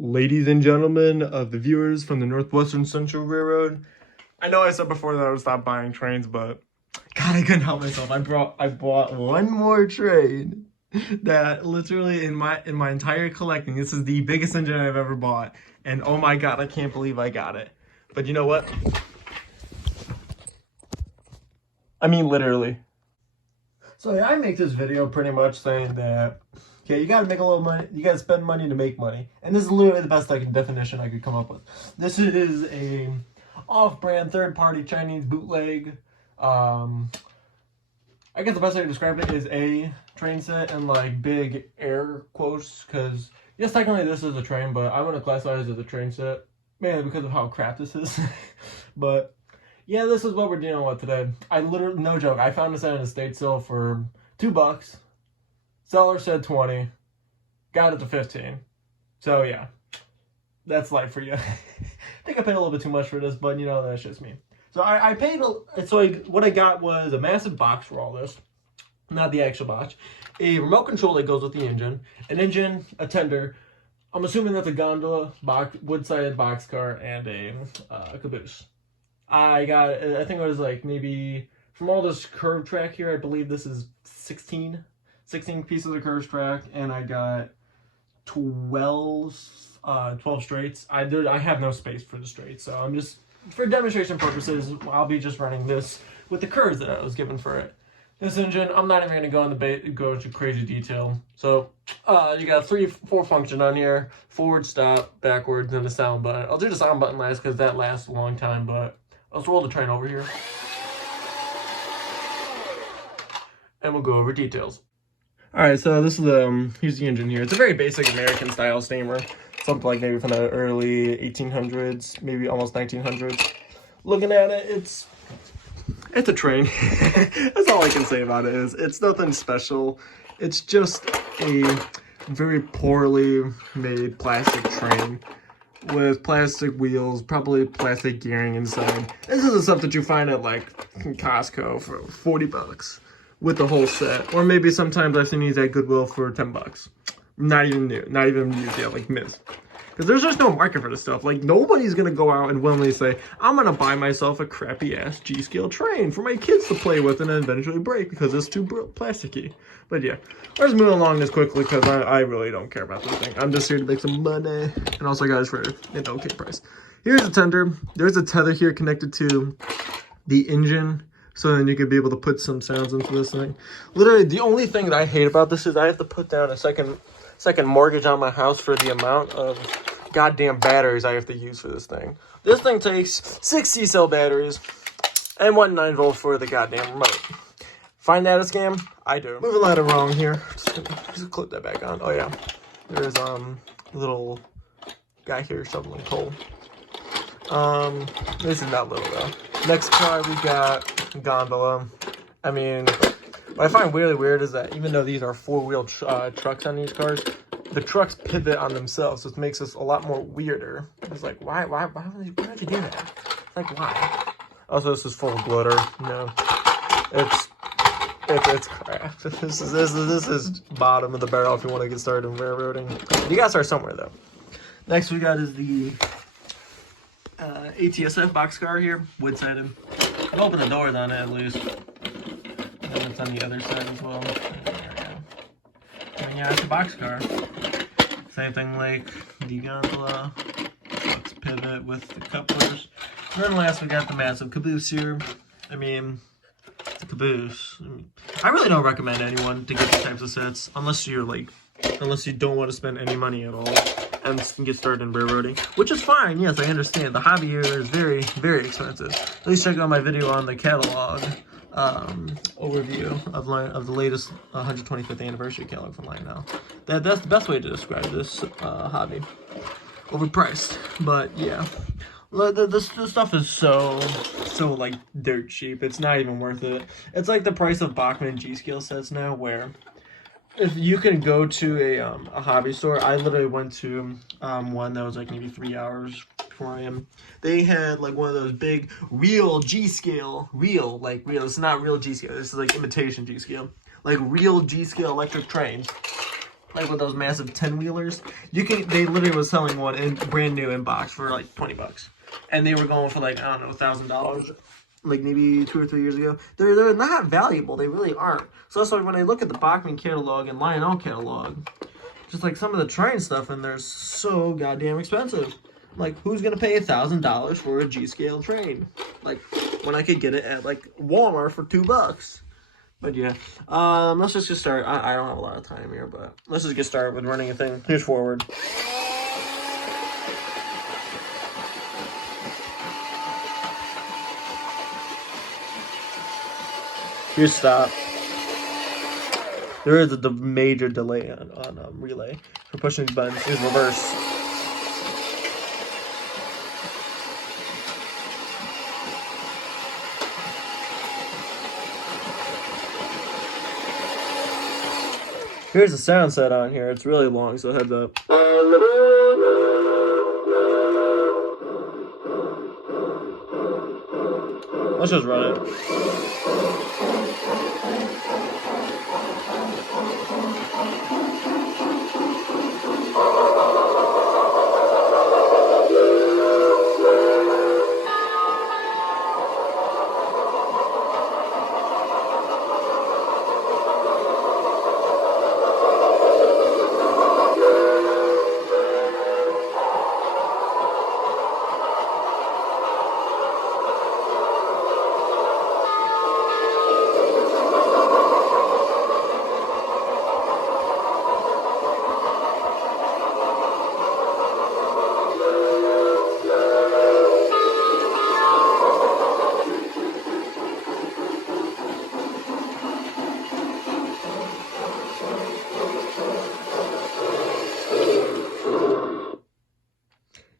Ladies and gentlemen of the viewers from the Northwestern Central Railroad, I know I said before that I would stop buying trains, but God, I couldn't help myself. I bought one more train that literally in my entire collecting, this is the biggest engine I've ever bought, and oh my God, I can't believe I got it. But you know what? I mean, literally. So yeah, I make this video pretty much saying that, okay, you gotta make a little money, you gotta spend money to make money. And this is literally the best definition I could come up with. This is a off-brand, third-party Chinese bootleg. I guess the best way to describe it is a train set in like big air quotes, because yes, technically this is a train, but I want to classify it as a train set, mainly because of how crap this is. But yeah, this is what we're dealing with today. I literally, no joke, I found this at an estate sale for $2. Seller said 20. Got it to 15. So yeah, that's life for you. I think I paid a little bit too much for this, but you know, that's just me. So I paid, what I got was a massive box for all this. Not the actual box. A remote control that goes with the engine. An engine, a tender. I'm assuming that's a gondola, wood-sided boxcar, and a caboose. I think it was like maybe, from all this curved track here, I believe this is 16 pieces of curved track, and I got 12 straights. I have no space for the straights, so I'm just, for demonstration purposes, I'll be just running this with the curves that I was given for it. This engine, I'm not even going to go into crazy detail. So you got 4 function on here: forward, stop, backwards, and the sound button. I'll do the sound button last because that lasts a long time, but let's roll the train over here and we'll go over details. Alright, so this is here's the engine here. It's a very basic American style steamer. Something like maybe from the early 1800s, maybe almost 1900s. Looking at it, it's a train. That's all I can say about it. It's nothing special. It's just a very poorly made plastic train with plastic wheels, probably plastic gearing inside. This is the stuff that you find at like Costco for $40 with the whole set, or maybe sometimes I've seen these at Goodwill for $10. Not even new, not even used yet, like missed. Because there's just no market for this stuff. Like, nobody's gonna go out and willingly say, I'm gonna buy myself a crappy ass G-scale train for my kids to play with and then eventually break because it's too plasticky. But yeah, let's move along this quickly because I really don't care about this thing. I'm just here to make some money, and also guys, for an okay price. Here's a tender. There's a tether here connected to the engine, so then you could be able to put some sounds into this thing. Literally, the only thing that I hate about this is I have to put down a second mortgage on my house for the amount of goddamn batteries I have to use for this thing. This thing takes 6 C-cell batteries and 1 9-volt for the goddamn remote. Find that a scam? I do. Moving a lot wrong here. Just clip that back on. Oh yeah, there's a little guy here shoveling coal. This is not little though. Next car we got gondola. I mean, what I find really weird is that even though these are 4-wheel trucks on these cars, the trucks pivot on themselves, which makes this a lot more weirder. It's like, why would you do that? It's like, why? Also, this is full of glitter. No, it's crap. This is bottom of the barrel if you want to get started in railroading. You gotta start somewhere though. Next we got is the ATSF boxcar here, wood-sided. I've opened the doors on it at least. And then it's on the other side as well. And yeah, it's a boxcar. Same thing like the gondola. Trucks pivot with the couplers. And then last we got the massive caboose here. I mean, it's a caboose. I really don't recommend anyone to get these types of sets unless you don't want to spend any money at all and get started in railroading, which is fine. Yes, I understand. The hobby here is very, very expensive. Please check out my video on the catalog overview of the latest 125th anniversary catalog from Lionel. That's the best way to describe this hobby. Overpriced, but yeah. This stuff is so like dirt cheap. It's not even worth it. It's like the price of Bachmann G-scale sets now, where if you can go to a hobby store. I literally went to one that was like maybe 3 hours before I am. They had like one of those big real G-scale, this is not real G-scale, this is like imitation G-scale, like real G-scale electric trains. like with those massive 10-wheelers. They literally was selling one in brand new in box for like 20 bucks. And they were going for like, I don't know, $1,000. Like maybe 2 or 3 years ago. They're not valuable. They really aren't. So that's why when I look at the Bachmann catalog and Lionel catalog, just like some of the train stuff in there is so goddamn expensive. Like, who's gonna pay $1,000 for a G-scale train? Like, when I could get it at like Walmart for $2. But yeah, let's just get started. I don't have a lot of time here, but let's just get started with running a thing. Here's forward. Here's stop. There is a major delay on relay for pushing these buttons. Here's reverse. Here's the sound set on here. It's really long, so heads up. Let's just run it.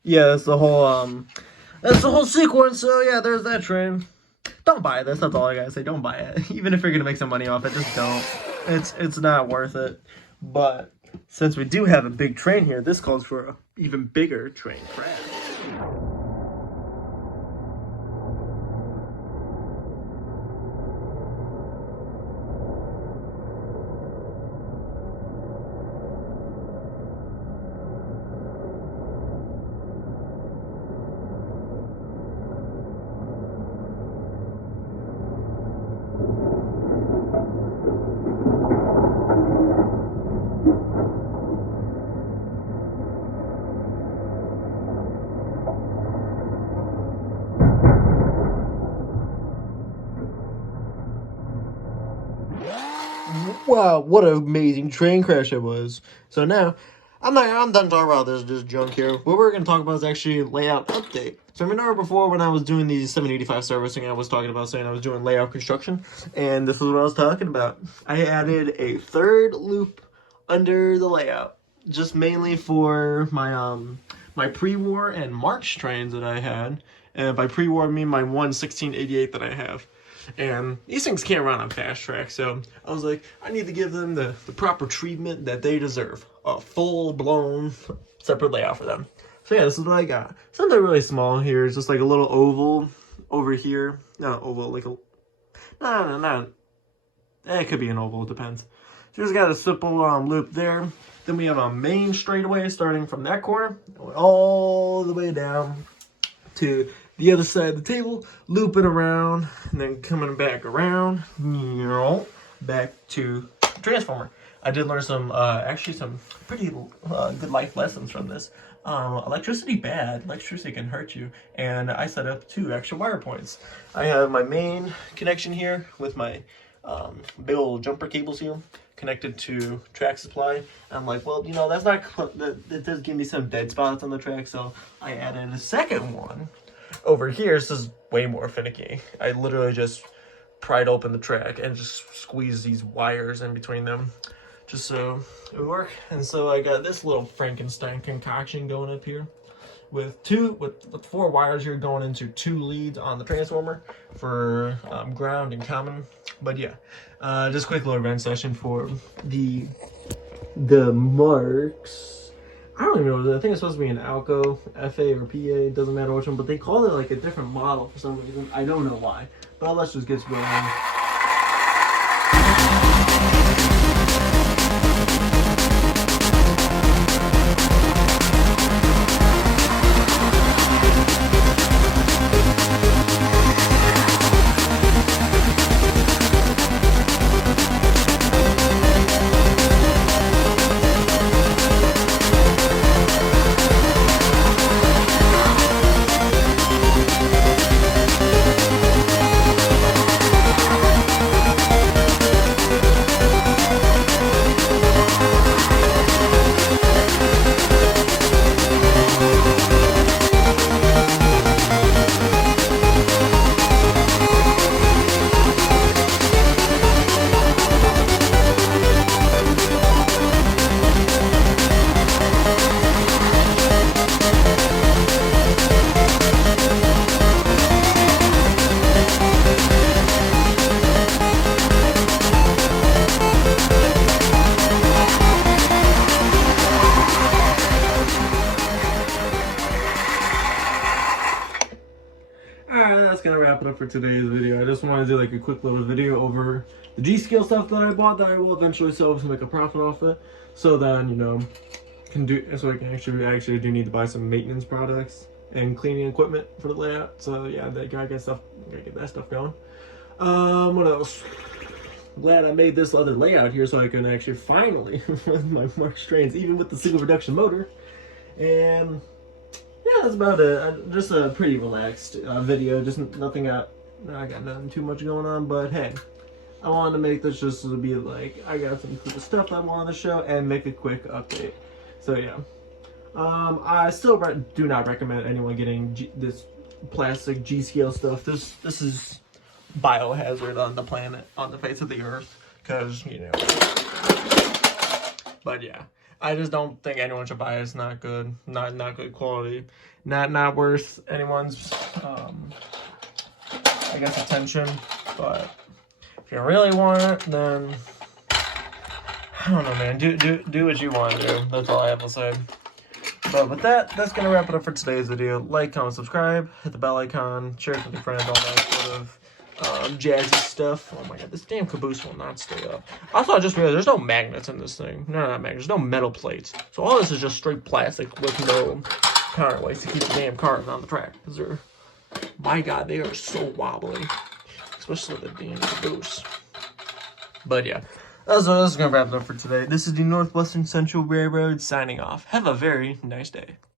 Yeah, that's the whole sequence. So yeah, there's that train. Don't buy this. That's all I gotta say. Don't buy it. Even if you're gonna make some money off it, just don't. It's not worth it. But since we do have a big train here, this calls for an even bigger train crash. Wow, what an amazing train crash it was. So now, I'm done talking about this junk here. What we're going to talk about is actually layout update. So remember before when I was doing the 785 servicing, I was talking about saying I was doing layout construction. And this is what I was talking about. I added a third loop under the layout. Just mainly for my my pre-war and March trains that I had. And by pre-war, I mean my 1688 that I have. And these things can't run on fast track, so I was like, I need to give them the proper treatment that they deserve. A full-blown separate layout for them. So yeah, this is what I got. Something really small here. It's just like a little oval over here. Not oval, like a... No. It could be an oval, it depends. So just got a simple loop there. Then we have a main straightaway starting from that corner. All the way down to the other side of the table, looping around, and then coming back around, back to the transformer. I did learn some, actually some pretty good life lessons from this. Electricity bad, electricity can hurt you, and I set up 2 extra wire points. I have my main connection here with my big old jumper cables here, connected to track supply. I'm like, well, you know, that's not, that does give me some dead spots on the track, so I added a second one. Over here, this is way more finicky. I literally just pried open the track and just squeezed these wires in between them just so it would work. And so I got this little Frankenstein concoction going up here with 4 wires here going into 2 leads on the transformer for ground and common. But yeah, just quick little run session for the marks. I don't even know. I think it's supposed to be an Alco, FA, or PA. Doesn't matter which one, but they call it like a different model for some reason. I don't know why. But let's just get going. alright, that's gonna wrap it up for today's video. I just wanted to do like a quick little video over the G-Scale stuff that I bought that I will eventually sell to make a profit off it. So then, you know, so I can actually do need to buy some maintenance products and cleaning equipment for the layout. So yeah, gotta get that stuff going. What else? Glad I made this other layout here so I can actually finally run my Mark Strains even with the single reduction motor. And yeah, that's about it. Just a pretty relaxed video. Just nothing I got nothing too much going on, but hey, I wanted to make this just to be like, I got some cool stuff I wanted to show and make a quick update. So yeah, I still do not recommend anyone getting this plastic G-Scale stuff. This is biohazard on the planet, on the face of the earth, because, you know. But yeah, I just don't think anyone should buy it. It's not good, not good quality, not worth anyone's I guess attention. But if you really want it, then I don't know, man. Do what you want to do. That's all I have to say. But with that, that's gonna wrap it up for today's video. Like, comment, subscribe, hit the bell icon, share it with your friends, all that sort of jazzy stuff. Oh my god, this damn caboose will not stay up. Also, I just realized there's no magnets in this thing. No, not magnets. There's no metal plates. So all this is just straight plastic with no counterweights to keep the damn cars on the track. Because they're, my god, they are so wobbly. Especially the damn caboose. But yeah, that's going to wrap it up for today. This is the Northwestern Central Railroad signing off. Have a very nice day.